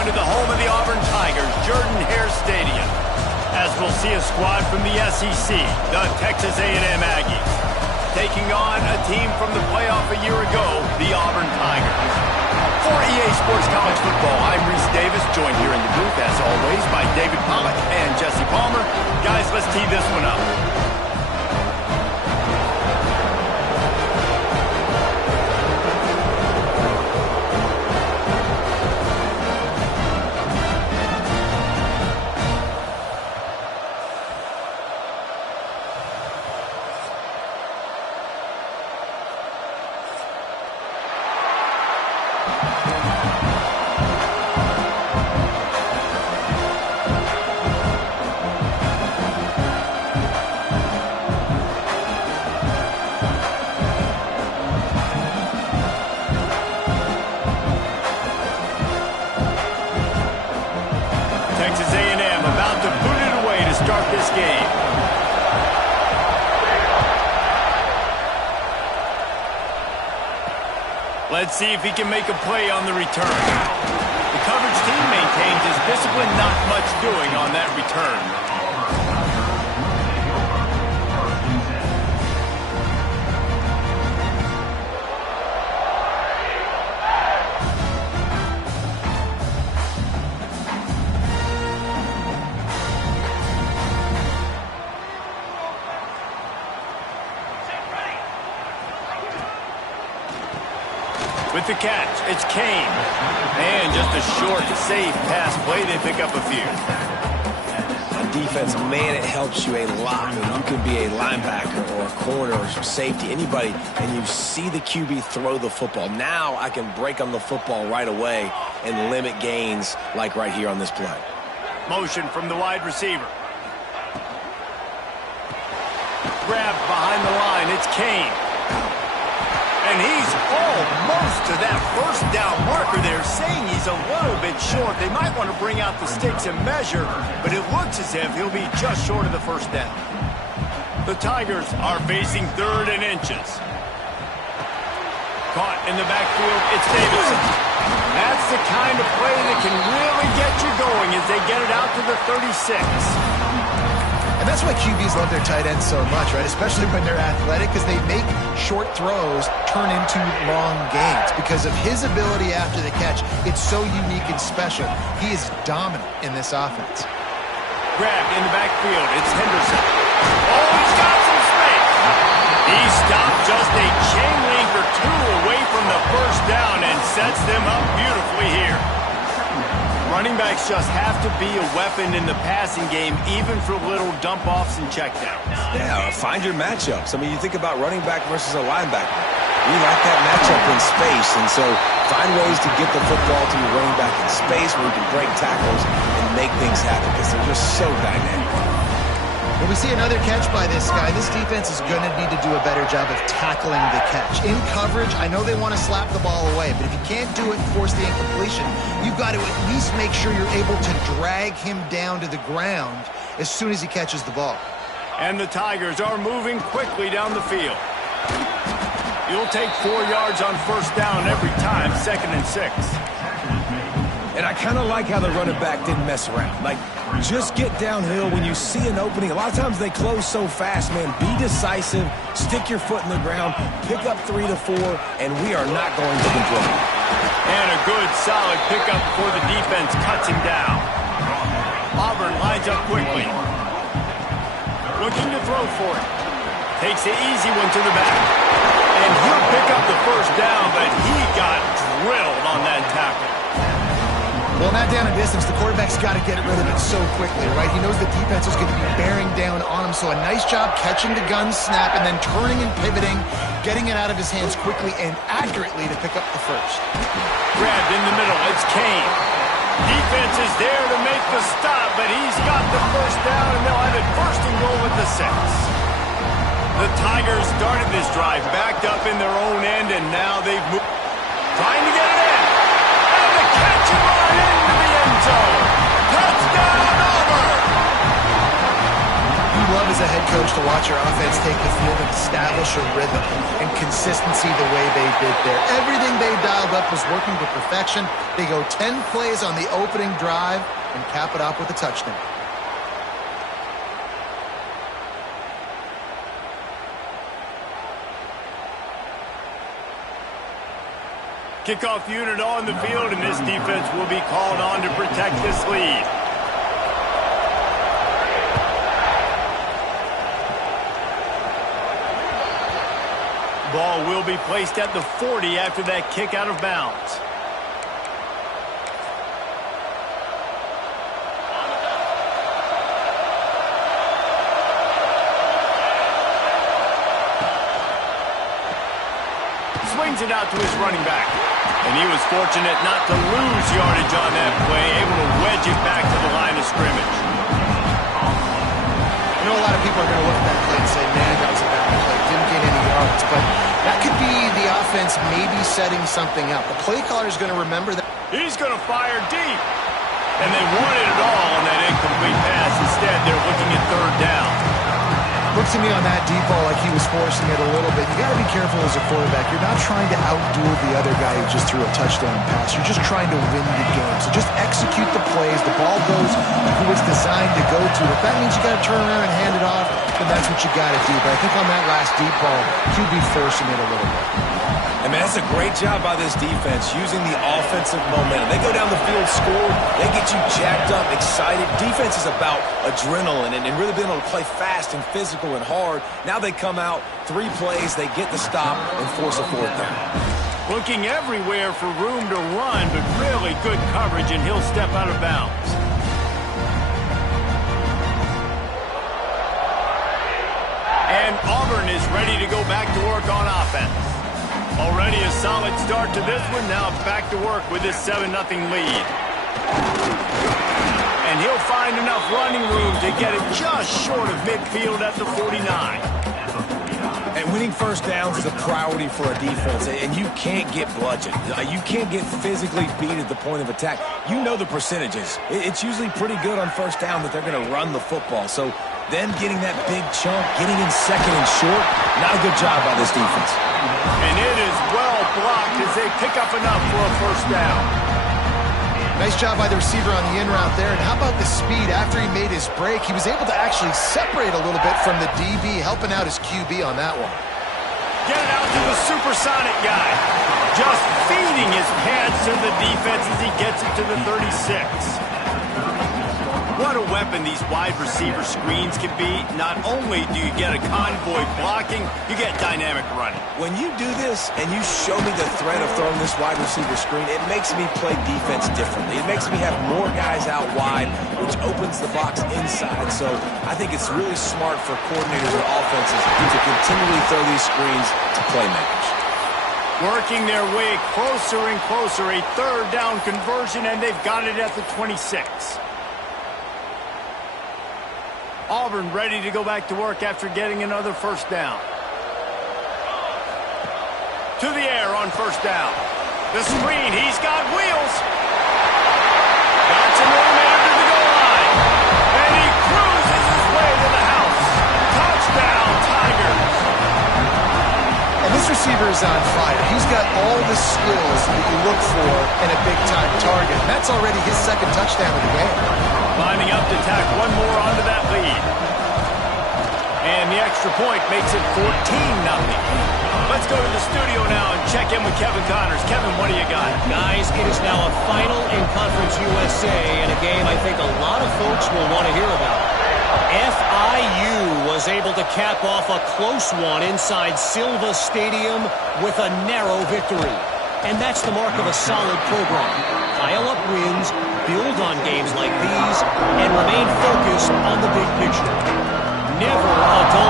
on to the home of the Auburn Tigers, Jordan-Hare Stadium, as we'll see a squad from the SEC, the Texas A&M Aggies, taking on a team from the playoff a year ago, the Auburn Tigers. For EA Sports College Football, I'm Reese Davis, joined here in the booth, as always, by David Pollack and Jesse Palmer. Guys, let's tee this one up. Texas A&M about to put it away to start this game. Let's see if he can make a play on the return. The coverage team maintains his discipline, not much doing on that return. With the catch, it's Kane. And just a short, safe pass play, they pick up a few. On defense, man, it helps you a lot when you can be a linebacker or a corner or some safety, anybody, and you see the QB throw the football. Now I can break on the football right away and limit gains like right here on this play. Motion from the wide receiver. Grabbed behind the line, it's Kane. And he's almost to that first down marker there, saying he's a little bit short. They might want to bring out the sticks and measure, but it looks as if he'll be just short of the first down. The Tigers are facing 3rd and inches. Caught in the backfield, it's Davidson. That's the kind of play that can really get you going as they get it out to the 36. And that's why QBs love their tight ends so much, right? Especially when they're athletic, because they make short throws turn into long gains. Because of his ability after the catch, it's so unique and special. He is dominant in this offense. Grabbed in the backfield, it's Henderson. Oh, he's got some space. He stopped just a chain link or two away from the first down and sets them up beautifully here. Running backs just have to be a weapon in the passing game, even for little dump-offs and checkdowns. Yeah, find your matchups. I mean, you think about running back versus a linebacker. We like that matchup in space, and so find ways to get the football to your running back in space where you can break tackles and make things happen because they're just so dynamic. When we see another catch by this guy, this defense is going to need to do a better job of tackling the catch. In coverage, I know they want to slap the ball away, but if you can't do it and force the incompletion, you've got to at least make sure you're able to drag him down to the ground as soon as he catches the ball. And the Tigers are moving quickly down the field. You'll take 4 yards on first down every time, 2nd and 6. And I kind of like how the running back didn't mess around. Like, just get downhill when you see an opening. A lot of times they close so fast, man. Be decisive, stick your foot in the ground, pick up 3 to 4, and we are not going to control it. And a good, solid pickup before the defense cuts him down. Auburn lines up quickly. Looking to throw for it. Takes the easy one to the back. And he'll pick up the first down, but he got drilled on that tackle. Well, not down a distance. The quarterback's got to get rid of it so quickly, right? He knows the defense is going to be bearing down on him. So a nice job catching the gun snap and then turning and pivoting, getting it out of his hands quickly and accurately to pick up the first. Grabbed in the middle. It's Kane. Defense is there to make the stop, but he's got the first down, and they'll have it first and goal at the 6. The Tigers started this drive backed up in their own end, and now they've moved. Trying to get it in. And the catch and run into the end zone. Touchdown, Auburn! You love as a head coach coach, to watch your offense take the field and establish a rhythm and consistency the way they did there. Everything they dialed up was working to perfection. They go 10 plays on the opening drive and cap it off with a touchdown. Kickoff unit on the field, and this defense will be called on to protect this lead. Ball will be placed at the 40 after that kick out of bounds. Swings it out to his running back. And he was fortunate not to lose yardage on that play, able to wedge it back to the line of scrimmage. I know a lot of people are going to look at that play and say, man, that was a bad play. Didn't get any yards. But that could be the offense maybe setting something up. The play caller is going to remember that. He's going to fire deep. And they wanted it all on that incomplete pass. Instead, they're looking at third down. Looks to me on that deep ball like he was forcing it a little bit. You got to be careful as a quarterback. You're not trying to outduel the other guy who just threw a touchdown pass. You're just trying to win the game. So just execute the plays. The ball goes to who it's designed to go to. If that means you got to turn around and hand it off, then that's what you got to do. But I think on that last deep ball, QB forcing it a little bit. I mean, that's a great job by this defense, using the offensive momentum. They go down the field, score, they get you jacked up, excited. Defense is about adrenaline and really being able to play fast and physical and hard. Now they come out, 3 plays, they get the stop and force a fourth down. Looking everywhere for room to run, but really good coverage, and he'll step out of bounds. And Auburn is ready to go back to work on offense. Already a solid start to this one. Now back to work with this 7-0 lead. And he'll find enough running room to get it just short of midfield at the 49. And winning first downs is a priority for a defense, and you can't get bludgeoned. You can't get physically beat at the point of attack. You know the percentages. It's usually pretty good on first down that they're going to run the football. So then getting that big chunk, getting in second and short, not a good job by this defense. And it is well blocked as they pick up enough for a first down. Nice job by the receiver on the in route there. And how about the speed? After he made his break, he was able to actually separate a little bit from the DB, helping out his QB on that one. Get it out to the supersonic guy. Just feeding his pads to the defense as he gets it to the 36. What a weapon these wide receiver screens can be. Not only do you get a convoy blocking, you get dynamic running. When you do this and you show me the threat of throwing this wide receiver screen, it makes me play defense differently. It makes me have more guys out wide, which opens the box inside. So I think it's really smart for coordinators and offenses to continually throw these screens to playmakers. Working their way closer and closer, a third down conversion, and they've got it at the 26. Auburn ready to go back to work after getting another first down. To the air on first down. The screen, he's got wheels. Got some room after the goal line. And he cruises his way to the house. Touchdown, Tigers. And this receiver is on fire. He's got all the skills that you look for in a big-time target. And that's already his second touchdown of the game. Lining up to tack one more onto that lead. And the extra point makes it 14-0. Let's go to the studio now and check in with Kevin Connors. Kevin, what do you got? Guys, it is now a final in Conference USA and a game I think a lot of folks will want to hear about. FIU was able to cap off a close one inside Silva Stadium with a narrow victory. And that's the mark of a solid program. Pile up wins, build on games like these, and remain focused on the big picture. Never a dull